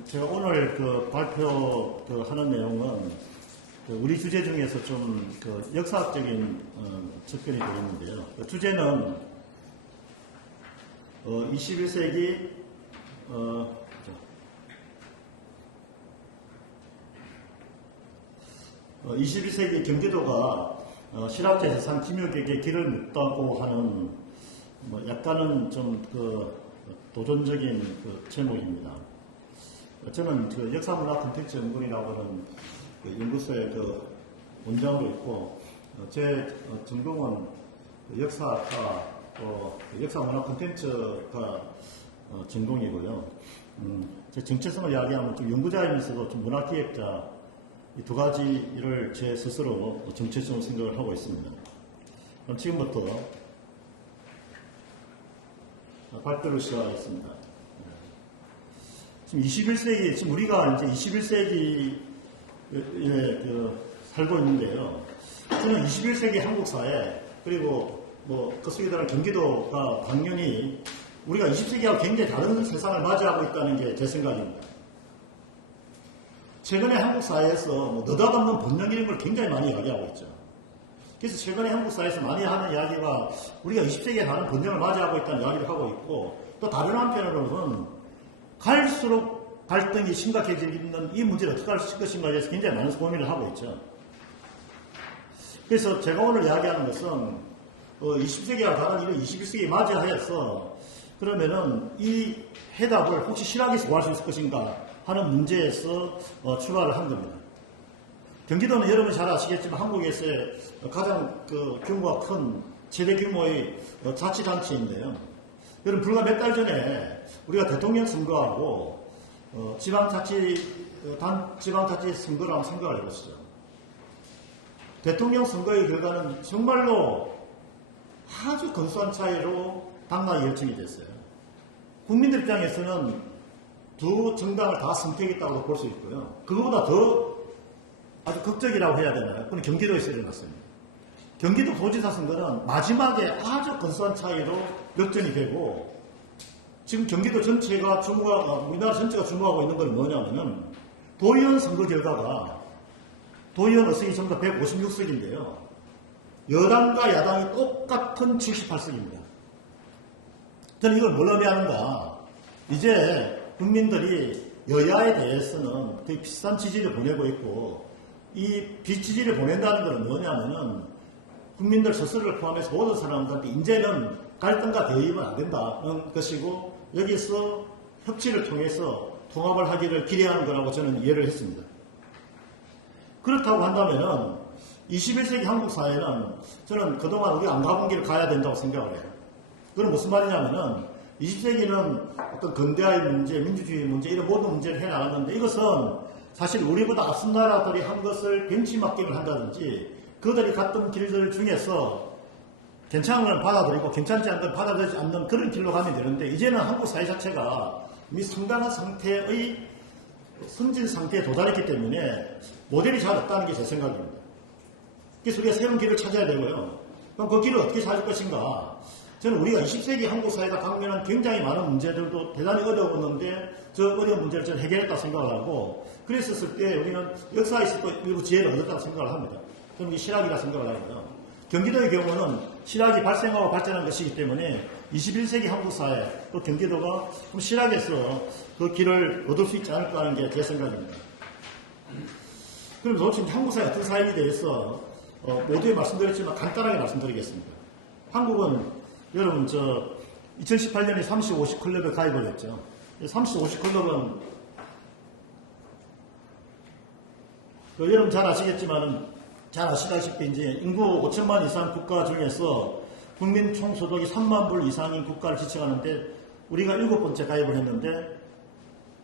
제가 오늘 발표 하는 내용은 우리 주제 중에서 좀 역사학적인 접근이 되겠는데요. 주제는 21세기 21세기 경기도가 실학제세상 김유객의 길을 묻다고 하는 약간은 좀 도전적인 제목입니다. 저는 역사문화 콘텐츠 연구원이라고 하는 연구소의 원장으로 있고, 제 전공은 역사학과, 역사문화 콘텐츠가 전공이고요. 제 정체성을 이야기하면 좀 연구자이면서도 좀 문화기획자, 이 두 가지를 제 스스로 정체성으로 생각을 하고 있습니다. 그럼 지금부터 발표를 시작하겠습니다. 지금 21세기, 지금 우리가 이제 21세기에 살고 있는데요. 저는 21세기 한국 사회, 그리고 그 속에 들어간 경기도가 당연히 우리가 20세기하고 굉장히 다른 세상을 맞이하고 있다는 게 제 생각입니다. 최근에 한국 사회에서 느닷없는 번영 이런 걸 굉장히 많이 이야기하고 있죠. 그래서 최근에 한국 사회에서 많이 하는 이야기가 우리가 20세기에 다른 번영을 맞이하고 있다는 이야기를 하고 있고, 또 다른 한편으로는 갈수록 갈등이 심각해지는 이 문제를 어떻게 할 것인가에 대해서 굉장히 많은 고민을 하고 있죠. 그래서 제가 오늘 이야기하는 것은 20세기와 다른 이런 21세기에 맞이하여서 그러면은 이 해답을 혹시 실학에서 구할 수 있을 것인가 하는 문제에서 출발을 한 겁니다. 경기도는 여러분이 잘 아시겠지만 한국에서의 가장 규모가 큰 최대 규모의 자치단체인데요. 여러분 불과 몇 달 전에 우리가 대통령 선거하고 지방자치 선거를 한번 생각을 해보시죠. 대통령 선거의 결과는 정말로 아주 근소한 차이로 당락이 결정이 됐어요. 국민들 입장에서는 두 정당을 다 선택했다고 볼 수 있고요. 그거보다 더 아주 극적이라고 해야 되나요? 그건 경기도에서 일어났습니다. 경기도 도지사 선거는 마지막에 아주 근소한 차이로 역전이 되고, 지금 경기도 전체가 우리나라 전체가 주목하고 있는 건 뭐냐면은, 도의원 선거 결과가, 도의원 의석이 전부 다 156석인데요. 여당과 야당이 똑같은 78석입니다. 저는 이걸 뭘 의미하는가? 이제 국민들이 여야에 대해서는 거의 비슷한 지지를 보내고 있고, 이 비지지를 보낸다는 것은 뭐냐면은 국민들 스스로를 포함해서 모든 사람들한테 이제는 갈등과 대립은 안 된다는 것이고, 여기서 협치를 통해서 통합을 하기를 기대하는 거라고 저는 이해를 했습니다. 그렇다고 한다면은 21세기 한국 사회는 저는 그동안 우리가 안 가본 길을 가야 된다고 생각을 해요. 그건 무슨 말이냐면은 20세기는 어떤 근대화의 문제, 민주주의 문제 이런 모든 문제를 해나갔는데, 이것은 사실 우리보다 앞선 나라들이 한 것을 벤치마킹을 한다든지 그들이 갔던 길들 중에서 괜찮은 걸 받아들이고 괜찮지 않은 걸 받아들이지 않는 그런 길로 가면 되는데, 이제는 한국 사회 자체가 이미 상당한 상태의 선진 상태에 도달했기 때문에 모델이 잘 없다는 게 제 생각입니다. 그래서 우리가 새로운 길을 찾아야 되고요. 그럼 그 길을 어떻게 찾을 것인가? 저는 우리가 20세기 한국 사회가 당면한 굉장히 많은 문제들도 대단히 어려웠는데, 저 어려운 문제를 저는 해결했다고 생각을 하고, 그랬었을 때 우리는 역사에서 또 일부 지혜를 얻었다고 생각을 합니다. 저는 이게 실학이라 생각을 하고요. 경기도의 경우는 실학이 발생하고 발전한 것이기 때문에 21세기 한국 사회, 또 경기도가 실학에서 그 길을 얻을 수 있지 않을까 하는 게 제 생각입니다. 그럼 도대체 한국 사회 어떤 사회에 대해서 모두에 말씀드렸지만 간단하게 말씀드리겠습니다. 한국은 여러분 2018년에 30-50 클럽에 가입을 했죠. 30-50 클럽은 여러분 잘 아시겠지만, 잘 아시다시피 이제 인구 5천만 이상 국가 중에서 국민 총소득이 3만 불 이상인 국가를 지칭하는데, 우리가 7번째 가입을 했는데,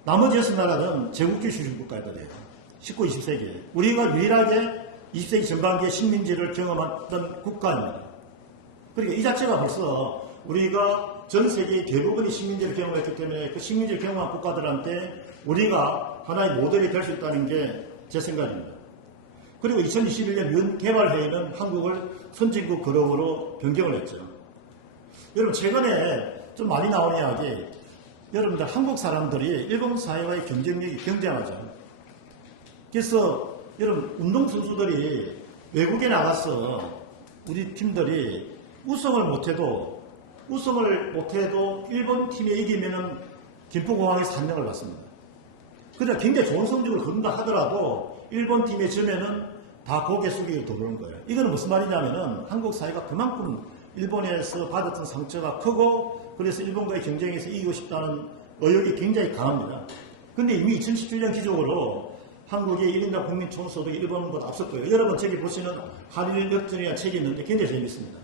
나머지 6나라는 제국주의 수준 국가들이에요. 19, 20세기에. 우리가 유일하게 20세기 전반기에 식민지를 경험했던 국가입니다. 그러니까 이 자체가 벌써 우리가 전 세계 대부분이 식민지를 경험했기 때문에 그 식민지를 경험한 국가들한테 우리가 하나의 모델이 될 수 있다는 게 제 생각입니다. 그리고 2021년 유엔 개발회의는 한국을 선진국 그룹으로 변경을 했죠. 여러분 최근에 좀 많이 나온 이야기, 여러분들 한국 사람들이 일본 사회와의 경쟁력이 굉장하죠. 그래서 여러분 운동선수들이 외국에 나가서 우리 팀들이 우승을 못해도 일본 팀에 이기면은 김포공항에서 한 명을 받습니다. 그러나 굉장히 좋은 성적을 거둔다 하더라도 일본 팀에 지면은 다 고개 숙이고 들어오는 거예요. 이거는 무슨 말이냐면은 한국 사회가 그만큼 일본에서 받았던 상처가 크고 그래서 일본과의 경쟁에서 이기고 싶다는 의욕이 굉장히 강합니다. 근데 이미 2017년 기적으로 한국의 1인당 국민 총소득이 일본보다 앞섰고요. 여러분 저기 보시는 한일 역전이라는 책이 있는데 굉장히 재밌습니다.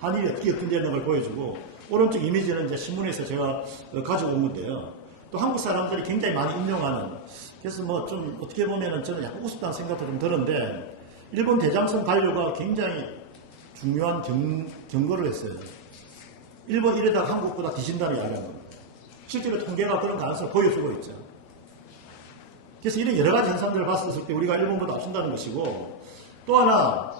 한일이 어떻게 역전되는 걸 보여주고 오른쪽 이미지는 이제 신문에서 제가 가지고 온 건데요. 또 한국 사람들이 굉장히 많이 인용하는 그래서 뭐 좀 어떻게 보면은 저는 약간 우습다는 생각도 좀 드는데 일본 대장성 관료가 굉장히 중요한 경고를 했어요. 일본 이러다가 한국보다 뒤진다는 이야기한 겁니다. 실제로 통계가 그런 가능성을 보여주고 있죠. 그래서 이런 여러 가지 현상들을 봤을 때 우리가 일본보다 앞선다는 것이고 또 하나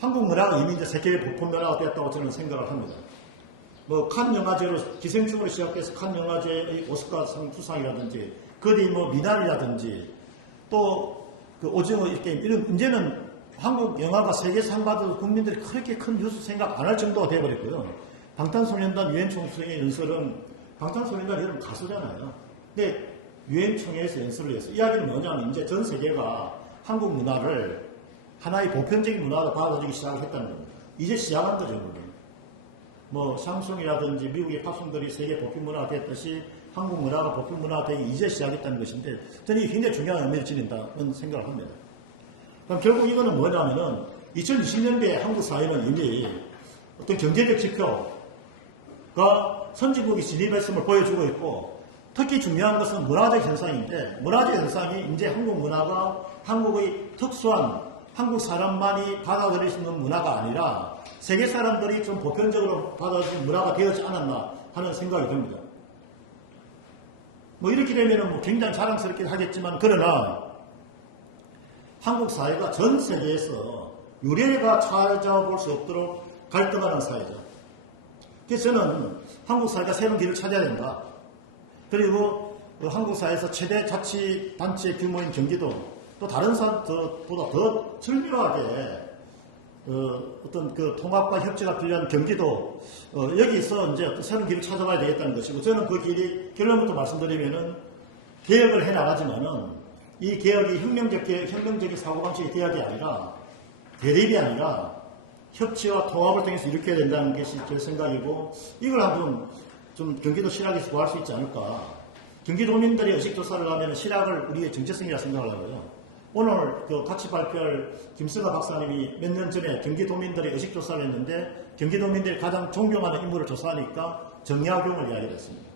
한국 문화가 이미 이제 세계의 보편 문화가 되었다고 저는 생각을 합니다. 뭐 칸 영화제로 기생충으로 시작해서 칸 영화제의 오스카상 수상이라든지 그뒤 뭐 미나리라든지 또 그 오징어 게임 이런 이제는 한국 영화가 세계상 받아도 국민들이 그렇게 큰 뉴스 생각 안 할 정도가 되어버렸고요. 방탄소년단 유엔총수의 연설은 방탄소년단 여러분 가수잖아요. 근데 유엔총회에서 연설을 했어요. 이야기는 뭐냐면 이제 전 세계가 한국 문화를 하나의 보편적인 문화로 받아들이기 시작을 했다는 겁니다. 이제 시작한 거죠. 뭐 샹송이라든지 미국의 팝송들이 세계 보편 문화가 됐듯이 한국 문화가 보편 문화가 되기 이제 시작했다는 것인데 저는 이게 굉장히 중요한 의미를 지닌다는 생각을 합니다. 그럼 결국 이거는 뭐냐면은 2020년대에 한국 사회는 이미 어떤 경제적 지표가 선진국이 진입했음을 보여주고 있고 특히 중요한 것은 문화적 현상인데 문화적 현상이 이제 한국 문화가 한국의 특수한 한국 사람만이 받아들일 수 있는 문화가 아니라 세계 사람들이 좀 보편적으로 받아들이는 문화가 되었지 않았나 하는 생각이 듭니다. 뭐 이렇게 되면은 뭐 굉장히 자랑스럽게 하겠지만 그러나 한국 사회가 전 세계에서 유례가 찾아볼 수 없도록 갈등하는 사회죠. 그래서 저는 한국 사회가 새로운 길을 찾아야 된다. 그리고 한국 사회에서 최대 자치단체 규모인 경기도 또 다른 사람보다 더 철저하게 어떤 그 통합과 협치가 필요한 경기도 여기서 이제 어떤 새로운 길을 찾아봐야 되겠다는 것이고 저는 그 길이 결론부터 말씀드리면은 개혁을 해 나가지만은 이 개혁이 혁명적인 사고방식의 개혁이 아니라 대립이 아니라 협치와 통합을 통해서 일으켜야 된다는 것이 제 생각이고 이걸 한번 좀 경기도 시락에서 구할 수 있지 않을까. 경기도민들이 의식조사를 하면 시락을 우리의 정체성이라 생각을 하고요. 오늘 그 같이 발표할 김승아 박사님이 몇 년 전에 경기도민들의 의식조사를 했는데 경기도민들이 가장 존경하는 인물을 조사하니까 정약용을 이야기했습니다.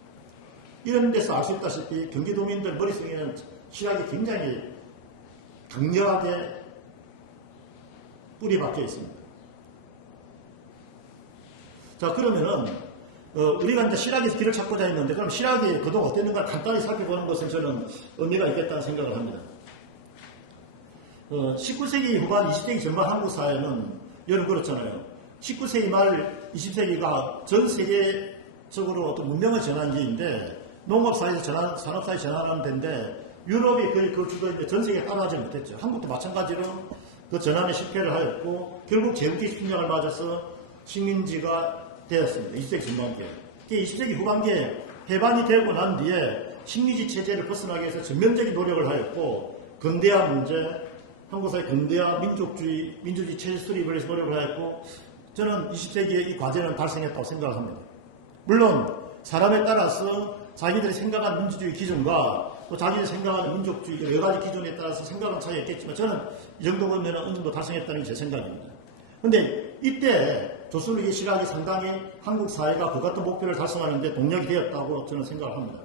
이런 데서 알 수 있다시피 경기도민들 머릿속에는 시각이 굉장히 강력하게 뿌리 박혀 있습니다. 자 그러면은 우리가 이제 시락에서 길을 찾고자 했는데 그럼 시락이 그동안 어땠는가 간단히 살펴보는 것은 저는 의미가 있겠다는 생각을 합니다. 19세기 후반 20세기 전반 한국 사회는 여러분 그렇잖아요. 19세기 말 20세기가 전 세계적으로 어떤 문명의 전환기인데 농업사회에서 산업사회 전환하는 데인데 유럽이 거의 그 주도인데 전 세계에 따라하지 못했죠. 한국도 마찬가지로 그 전환에 실패를 하였고 결국 제국주의 침략을 맞아서 식민지가 되었습니다. 20세기 전반기에. 20세기 후반기에 해방이 되고 난 뒤에 식민지 체제를 벗어나기 위해서 전면적인 노력을 하였고 근대화 문제, 한국사회 근대화 민주주의 체제 수립을 위해서 노력을 하였고 저는 20세기에 이 과제는 발생했다고 생각을 합니다. 물론 사람에 따라서 자기들이 생각하는 민주주의 기준과 또 자기들이 생각하는 민족주의 여러 가지 기준에 따라서 생각은 차이가 있겠지만 저는 이 정도 보면 어느 정도 달성했다는 게 제 생각입니다. 그런데 이때 조선의 시각이 상당히 한국 사회가 그 같은 목표를 달성하는데 동력이 되었다고 저는 생각을 합니다.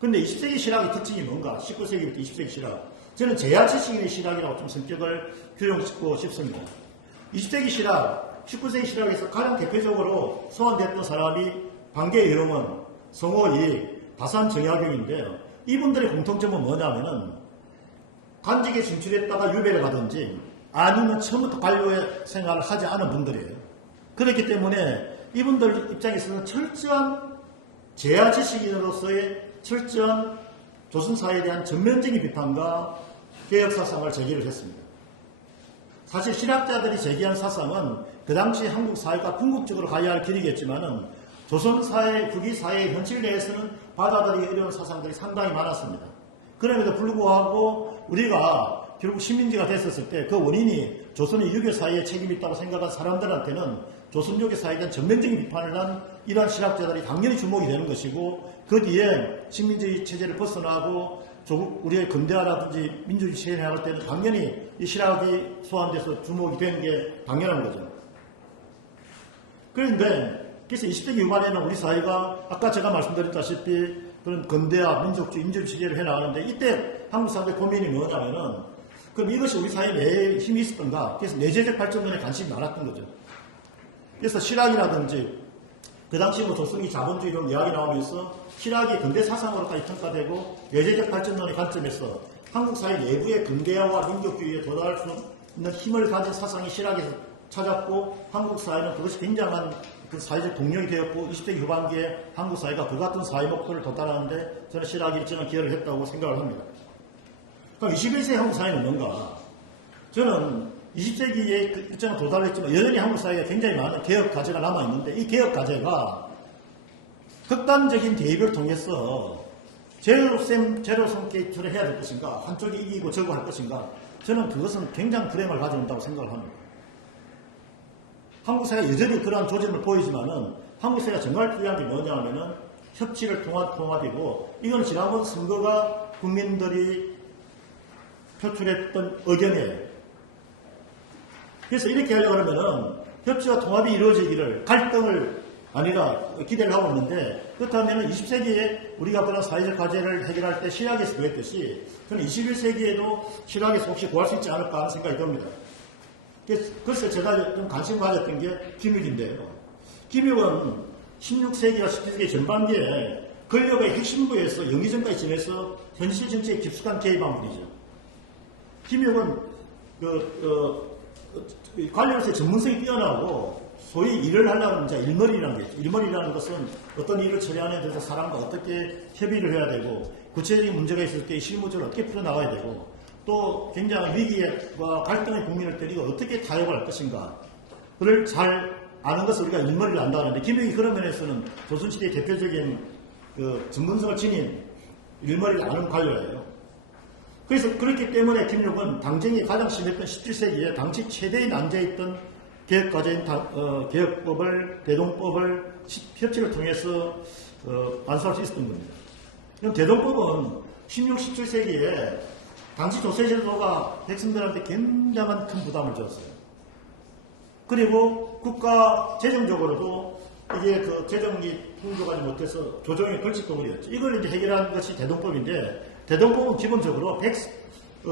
그런데 20세기 시각의 특징이 뭔가? 19세기부터 20세기 시각. 저는 제야치식인의 시각이라고 좀 성격을 규정짓고 싶습니다. 20세기 시각, 19세기 시각에서 가장 대표적으로 소환됐던 사람이 방계유롱은, 성호이, 다산 정약용인데요. 이분들의 공통점은 뭐냐면은 관직에 진출했다가 유배를 가든지 아니면 처음부터 관료의 생활을 하지 않은 분들이에요. 그렇기 때문에 이분들 입장에서는 철저한 재야 지식인으로서의 철저한 조선사회에 대한 전면적인 비판과 개혁사상을 제기를 했습니다. 사실 실학자들이 제기한 사상은 그 당시 한국 사회가 궁극적으로 가야 할 길이겠지만은 조선사회, 후기사회의 현실 내에서는 받아들이기 어려운 사상들이 상당히 많았습니다. 그럼에도 불구하고 우리가 결국 식민지가 됐었을 때 그 원인이 조선의 유교사회에 책임이 있다고 생각한 사람들한테는 조선 유교사회에 대한 전면적인 비판을 한 이러한 실학자들이 당연히 주목이 되는 것이고, 그 뒤에 식민지 체제를 벗어나고 조국 우리의 근대화라든지 민주주의 체제에 나갈 때는 당연히 이 실학이 소환돼서 주목이 되는 게 당연한 거죠. 그런데 그래서 20세기 후반에는 우리 사회가 아까 제가 말씀드렸다시피 그런 근대화, 민족주의, 민주주의 체제를 해나가는데, 이때 한국 사람들의 고민이 뭐냐면은, 그럼 이것이 우리 사회에 내 힘이 있었던가? 그래서 내재적 발전론에 관심이 많았던 거죠. 그래서 실학이라든지 그 당시 뭐 조선이 자본주의 이런 이야기 나오면서 실학이 근대 사상으로까지 평가되고 내재적 발전론의 관점에서 한국 사회 내부의 근대화와 민족주의에 도달할 수 있는 힘을 가진 사상이 실학에서 찾았고, 한국 사회는 그것이 굉장한 그 사회적 동력이 되었고, 20세기 후반기에 한국 사회가 그 같은 사회 목표를 도달하는데 저는 실학이 일정한 기여를 했다고 생각을 합니다. 그럼 21세기 한국 사회는 뭔가? 저는 20세기에 일정한 도달을 했지만 여전히 한국 사회가 굉장히 많은 개혁 과제가 남아있는데, 이 개혁 과제가 극단적인 대입을 통해서 제로섬 게이트를 해야 될 것인가, 한쪽이 이기고 저거 할 것인가, 저는 그것은 굉장히 불행을 가져온다고 생각을 합니다. 한국 사회가 여전히 그러한 조짐을 보이지만은 한국 사회가 정말 필요한 게 뭐냐 하면은 협치를 통합이고, 이건 지난번 선거가 국민들이 표출했던 의견이에요. 그래서 이렇게 하려고 하면은 협치와 통합이 이루어지기를, 갈등을 아니라 기대를 하고 있는데, 그렇다면 20세기에 우리가 그런 사회적 과제를 해결할 때 실학에서 그랬듯이 저는 21세기에도 실학에서 혹시 구할 수 있지 않을까 하는 생각이 듭니다. 그래서 제가 좀 관심 가졌던 게 김육인데요. 김육은 16세기와 17세기 전반기에 권력의 핵심부에서 영의정까지 지내서 현실 정치에 깊숙한 개입한 분이죠. 김육은 관료로서의 전문성이 뛰어나고, 소위 일을 하려면 이제 일머리라는 게 있죠. 일머리라는 것은 어떤 일을 처리하는 데 대해서 사람과 어떻게 협의를 해야 되고, 구체적인 문제가 있을 때 실무적으로 어떻게 풀어나가야 되고, 또 굉장히 위기와 갈등의 국민을 때리고 어떻게 타협을 할 것인가, 그를 잘 아는 것을 우리가 일머리를 안다 하는데, 김영이 그런 면에서는 조선시대의 대표적인 그 전문성을 지닌 일머리를 아는 관료예요. 그래서 그렇기 때문에 김육은 당쟁이 가장 심했던 17세기에 당시 최대의 난제에 있던 개혁과제인 개혁법을, 대동법을 협치를 통해서 완수할 수 있었던 겁니다. 그럼 대동법은 16, 17세기에 당시 조세제도가 백성들한테 굉장한 큰 부담을 줬어요. 그리고 국가 재정적으로도 이게 그 재정이 풍족하지 못해서 조정이 걸칫거리였죠. 이걸 이제 해결한 것이 대동법인데, 대동법은 기본적으로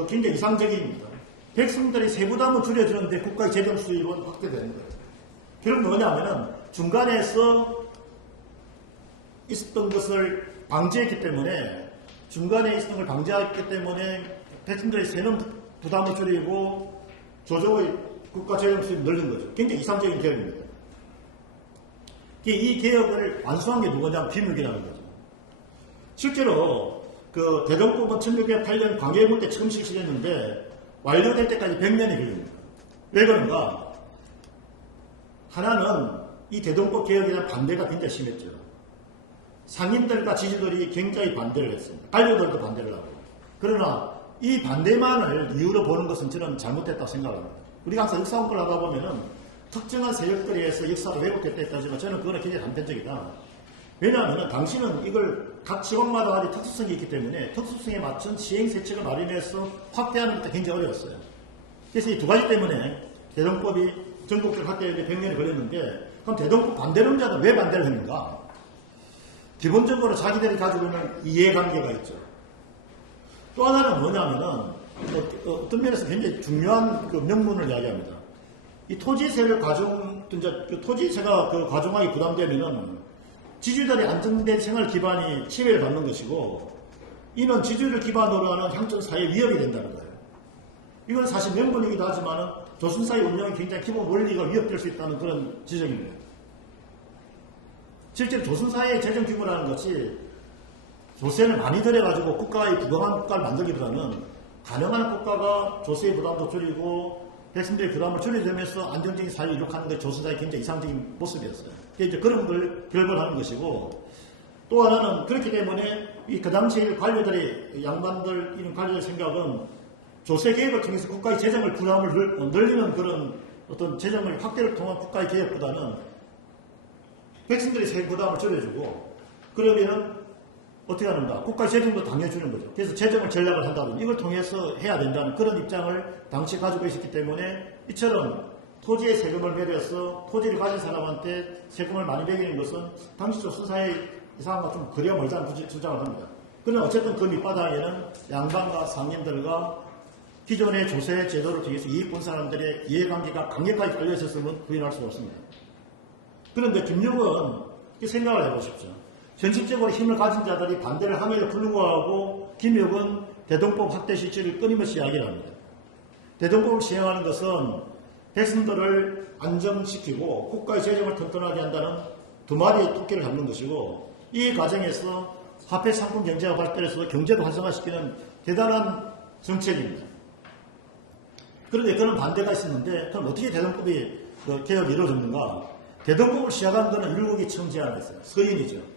굉장히 이상적입니다. 백성들이 세부담은 줄여주는데 국가의 재정 수입은 확대되는 거예요. 결국 뭐냐면은 중간에서 있었던 것을 방지했기 때문에, 중간에 있었던 걸 방지했기 때문에 백성들의 세는 부담을 줄이고 조정의 국가 재정 수입을 늘린 거죠. 굉장히 이상적인 개혁입니다. 이 개혁을 완수한 게 누구냐면 김육이라는 거죠. 실제로 그 대동법은 1608년 광해군 때 처음 실시했는데 완료될 때까지 100년이 걸립니다. 왜 그런가? 하나는 이 대동법 개혁에 대한 반대가 굉장히 심했죠. 상인들과 지지들이 굉장히 반대를 했습니다. 관료들도 반대를 하고. 그러나 이 반대만을 이유로 보는 것은 저는 잘못됐다고 생각합니다. 우리가 항상 역사 공부를 하다 보면은 특정한 세력들에 의해서 역사가 왜곡됐다 했다지만 저는 그거는 굉장히 단편적이다. 왜냐하면 당신은 이걸 각 지방마다 특수성이 있기 때문에 특수성에 맞춘 시행세책을 마련해서 확대하는 것도 굉장히 어려웠어요. 그래서 이 두 가지 때문에 대동법이 전국적 확대에 100년이 걸렸는데, 그럼 대동법 반대론자는 왜 반대를 했는가? 기본적으로 자기들이 가지고 있는 이해관계가 있죠. 또 하나는 뭐냐면은 어떤 면에서 굉장히 중요한 그 명분을 이야기합니다. 이 토지세를 그 토지세가 그 과중하게 부담되면은 지주들의 안정된 생활 기반이 침해를 받는 것이고, 이는 지주를 기반으로 하는 향전사회에 위협이 된다는 거예요. 이건 사실 명분이기도 하지만은 조선사회 운영이 굉장히 기본 원리가 위협될 수 있다는 그런 지적입니다. 실제로 조선사회의 재정 규모라는 것이 조세를 많이 들여가지고 국가의 부강한 국가를 만들기보다는 가능한 국가가 조세의 부담도 줄이고 백성들의 부담을 줄여주면서 안정적인 사회를 이룩하는 게 조선사의 굉장히 이상적인 모습이었어요. 이제 그런 걸 결벌하는 것이고, 또 하나는 그렇기 때문에 그 당시 관료들의 양반들 이런 관료들 생각은 조세 개혁을 통해서 국가의 재정을 부담을 늘리는 그런 어떤 재정을 확대를 통한 국가의 개혁보다는 백성들의 세금 부담을 줄여주고, 그러면은 어떻게 하는가? 국가의 재정도 당해주는 거죠. 그래서 재정을 전략을 한다든 이걸 통해서 해야 된다는 그런 입장을 당시 가지고 있었기 때문에 이처럼 토지에 세금을 매겨서 토지를 가진 사람한테 세금을 많이 매기는 것은 당시 조선사회 이상과 좀 거리가 멀다는 주장을 합니다. 그러나 어쨌든 그 밑바닥에는 양반과 상인들과 기존의 조세 제도를 통해서 이익 본 사람들의 이해관계가 강력하게 깔려 있었음은 부인할 수 없습니다. 그런데 김용은 생각을 해보십시오. 전식적으로 힘을 가진 자들이 반대를 함에도 불구하고 김용은 대동법 확대 실질을 끊임없이 이야기를 합니다. 대동법을 시행하는 것은 백성들을 안정시키고 국가의 재정을 튼튼하게 한다는 두 마리의 토끼를 잡는 것이고, 이 과정에서 화폐 상품 경제가 발달해서 경제도 활성화시키는 대단한 정책입니다. 그런데 그런 반대가 있었는데, 그럼 어떻게 대동법이 개혁이 이루어졌는가? 대동법을 시작한 것은 일국이 청지하였어요. 서인이죠.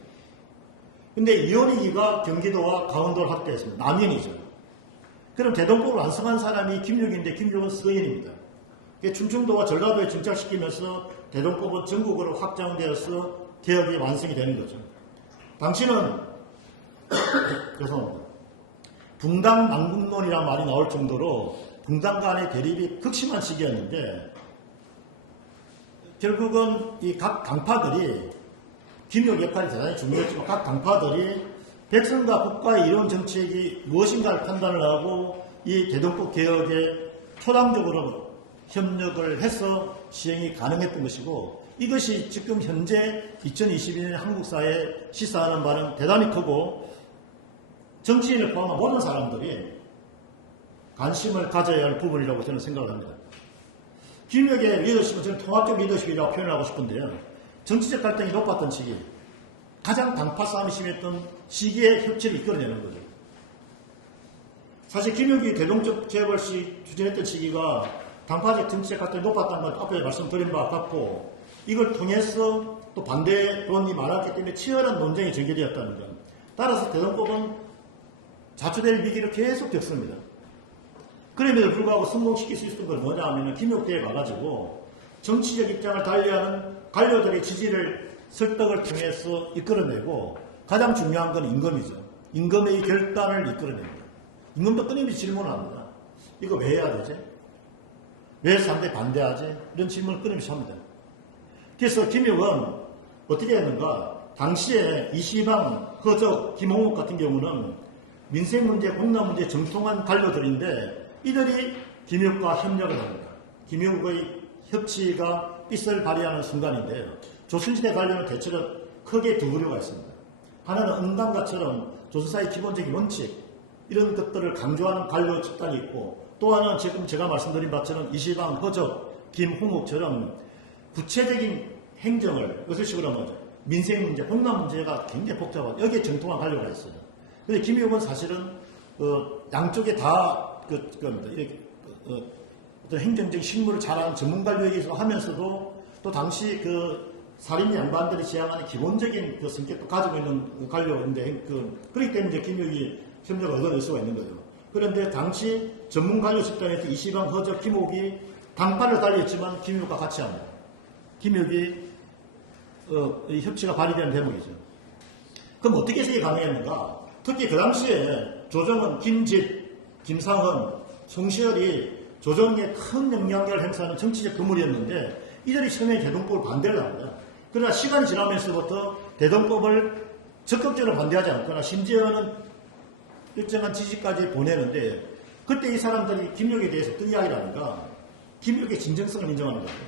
근데 이원희가 경기도와 강원도를 확대했습니다. 남인이죠. 그럼 대동법을 완성한 사람이 김육인데 김육은 서인입니다. 충청도와 전라도에 정착시키면서 대동법은 전국으로 확장되어서 개혁이 완성이 되는 거죠. 당시는 죄송합니다. 붕당 남궁론이라는 말이 나올 정도로 붕당 간의 대립이 극심한 시기였는데, 결국은 이 각 당파들이 김용 역할이 대단히 중요했지만 각 당파들이 백성과 국가의 이런 정책이 무엇인가를 판단을 하고 이 대동법 개혁에 초당적으로 협력을 해서 시행이 가능했던 것이고, 이것이 지금 현재 2022년 한국 사회에 시사하는 바는 대단히 크고 정치인을 포함한 모든 사람들이 관심을 가져야 할 부분이라고 저는 생각을 합니다. 김용의 리더십은 저는 통합적 리더십이라고 표현하고 싶은데요. 정치적 갈등이 높았던 시기, 가장 당파 싸움이 심했던 시기에 협치를 이끌어내는 거죠. 사실 김용이 대동적 재벌 추진했던 시기가 당파적 정치적 갈등이 높았다는 건 앞에 말씀드린 바와 같고, 이걸 통해서 또 반대론이 많았기 때문에 치열한 논쟁이 전개되었다는 점. 따라서 대동법은 자초될 위기를 계속 겪습니다. 그럼에도 불구하고 성공시킬 수 있었던 건 뭐냐 하면 김용대에 가가지고 정치적 입장을 달리하는 관료들의 지지를 설득을 통해서 이끌어내고, 가장 중요한 건 임금이죠. 임금의 결단을 이끌어냅니다. 임금도 끊임없이 질문을 합니다. 이거 왜 해야 되지? 왜 상대 반대하지? 이런 질문을 끊임없이 합니다. 그래서 김용은 어떻게 했는가? 당시에 이시방, 허적, 김홍옥 같은 경우는 민생 문제, 공남 문제에 정통한 관료들인데 이들이 김용과 협력을 합니다. 김용의 협치가 빛을 발휘하는 순간인데요. 조선시대 관료는 대체로 크게 두 부류가 있습니다. 하나는 은담가처럼 조선사의 기본적인 원칙, 이런 것들을 강조하는 관료 집단이 있고, 또 하나는 지금 제가 말씀드린 바처럼 이시방, 허적, 김홍옥처럼 구체적인 행정을 어설식으로 하면 민생 문제, 공남 문제가 굉장히 복잡하고 여기에 정통한 관료가 있어요. 근데 김용은 사실은 양쪽에 다 어떤 행정적 식물을 잘하는 전문 관료이기도 하면서도 또 당시 살인 양반들이 지향하는 기본적인 성격도 가지고 있는 관료인데, 그렇기 때문에 김용이 협력을 얻어낼 수가 있는 거죠. 그런데 당시 전문 관료 집단에서 이시방, 허적, 김옥이 당파를 달렸지만 김용과 같이 합니다. 김용이 협치가 발휘되는 대목이죠. 그럼 어떻게 해서 이게 가능했는가? 특히 그 당시에 조정은 김집, 김상헌, 송시열이 조정에 큰 영향력을 행사하는 정치적 그물이었는데 이들이 처음에 대동법을 반대를 합니다. 그러나 시간이 지나면서부터 대동법을 적극적으로 반대하지 않거나 심지어는 일정한 지지까지 보내는데, 그때 이 사람들이 김용에 대해서 어떤 이야기를 하는가? 김용의 진정성을 인정하는 거예요.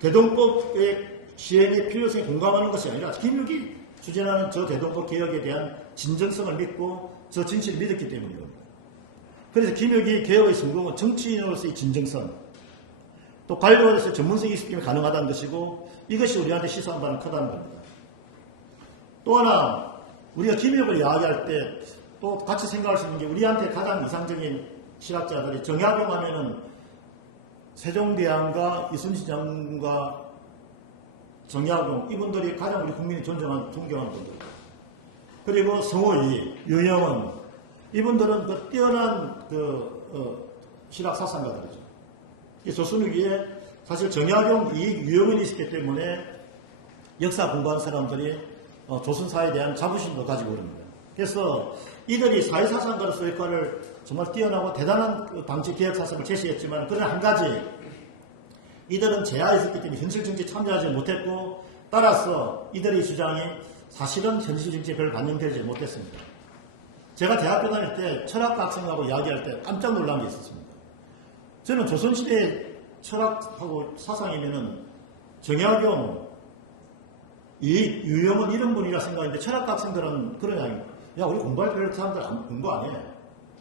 대동법의 시행의 필요성에 공감하는 것이 아니라 김용이 추진하는 저 대동법 개혁에 대한 진정성을 믿고 저 진실을 믿었기 때문입니다. 그래서 김용이 개혁의 성공은 정치인으로서의 진정성, 또 관료로서의 전문성이 있기 때문에 가능하다는 것이고, 이것이 우리한테 시사한 바는 크다는 겁니다. 또 하나 우리가 김혁을 이야기할 때 또 같이 생각할 수 있는 게 우리한테 가장 이상적인 실학자들이 정약용 하면은 세종대왕과 이순신 장군과 정약용 이분들이 가장 우리 국민이 존경하는 분들. 그리고 성호이, 유영은 이분들은 그 뛰어난 실학 사상가들이죠. 이 조선후기에 사실 정약용, 유영은이 있었기 때문에 역사 공부한 사람들이 조선사에 대한 자부심도 가지고 그럽니다. 그래서 이들이 사회사상가로서 역할을 정말 뛰어나고 대단한 당시 개혁사상을 제시했지만 그러나 한 가지 이들은 제하에 있었기 때문에 현실정치에 참여하지 못했고 따라서 이들의 주장이 사실은 현실정치에 별 반영되지 못했습니다. 제가 대학교 다닐 때 철학과 학생하고 이야기할 때 깜짝 놀란 게 있었습니다. 저는 조선시대 철학하고 사상이면은 정약용, 유영은 이런 분이라 생각했는데 철학과 학생들은 그런 이야기입니다. 야, 우리 공부할 필요 없는 사람들 공부 안 해.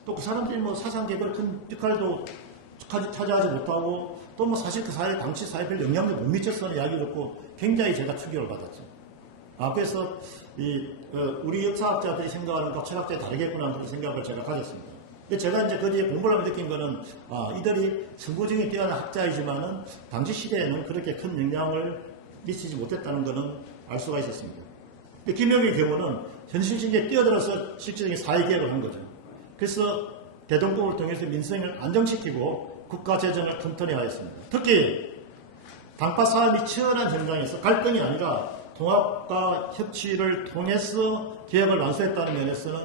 또 그 사람들이 뭐 사상개발 큰 역할도 차지하지 못하고 또 뭐 사실 그 사회, 당시 사회에 별 영향도 못 미쳤다는 이야기를 듣고 굉장히 제가 충격을 받았죠. 그래서 우리 역사학자들이 생각하는 것 철학자에 다르겠구나 하는 생각을 제가 가졌습니다. 근데 제가 이제 거기에 공부를 하면서 느낀 거는 이들이 선구증이 뛰어난 학자이지만은 당시 시대에는 그렇게 큰 영향을 미치지 못했다는 것은 알 수가 있었습니다. 근데 김혁의 경우는 현실신기에 뛰어들어서 실질적인 사회개혁을 한 거죠. 그래서 대동법을 통해서 민생을 안정시키고 국가 재정을 튼튼히 하였습니다. 특히 당파 싸움이 치열한 현장에서 갈등이 아니라 통합과 협치를 통해서 개혁을 완수했다는 면에서는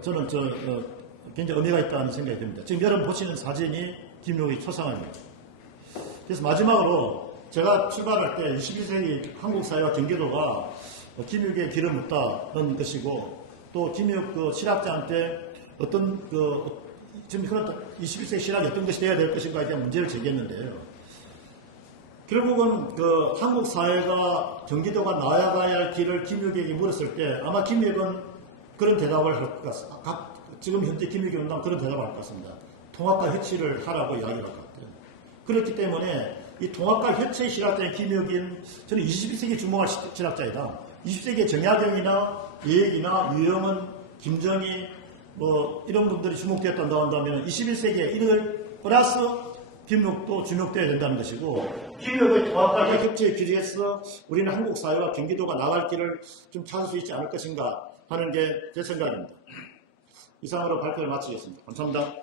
저는 굉장히 의미가 있다는 생각이 듭니다. 지금 여러분 보시는 사진이 김혁의 초상화입니다. 그래서 마지막으로 제가 출발할 때 21세기 한국 사회와 경기도가 김혁의 길을 묻다는 것이고 또 김혁 실학자한테 어떤 지금 그런 21세기 실학이 어떤 것이 되어야 될 것인가에 대한 문제를 제기했는데요. 결국은 한국 사회가 경기도가 나아가야 할 길을 김혁에게 물었을 때 아마 김혁은 그런 대답을 할 것 같습니다. 지금 현재 김혁이 온다면 그런 대답을 할 것 같습니다. 통합과 협치를 하라고 이야기를 할 것 같아요. 그렇기 때문에 이 통합과 협치의 실학자인 김혁인 저는 21세기 주목할 실학자이다. 20세기의 정약용이나 예익이나 유영은, 김정희 뭐 이런 분들이 주목되었다고 한다면 21세기에 이들 플러스 김혁도 주목되어야 된다는 것이고 김혁의 통합과 협치의 규칙에서 우리는 한국 사회와 경기도가 나갈 길을 좀 찾을 수 있지 않을 것인가 하는 게 제 생각입니다. 이상으로 발표를 마치겠습니다. 감사합니다.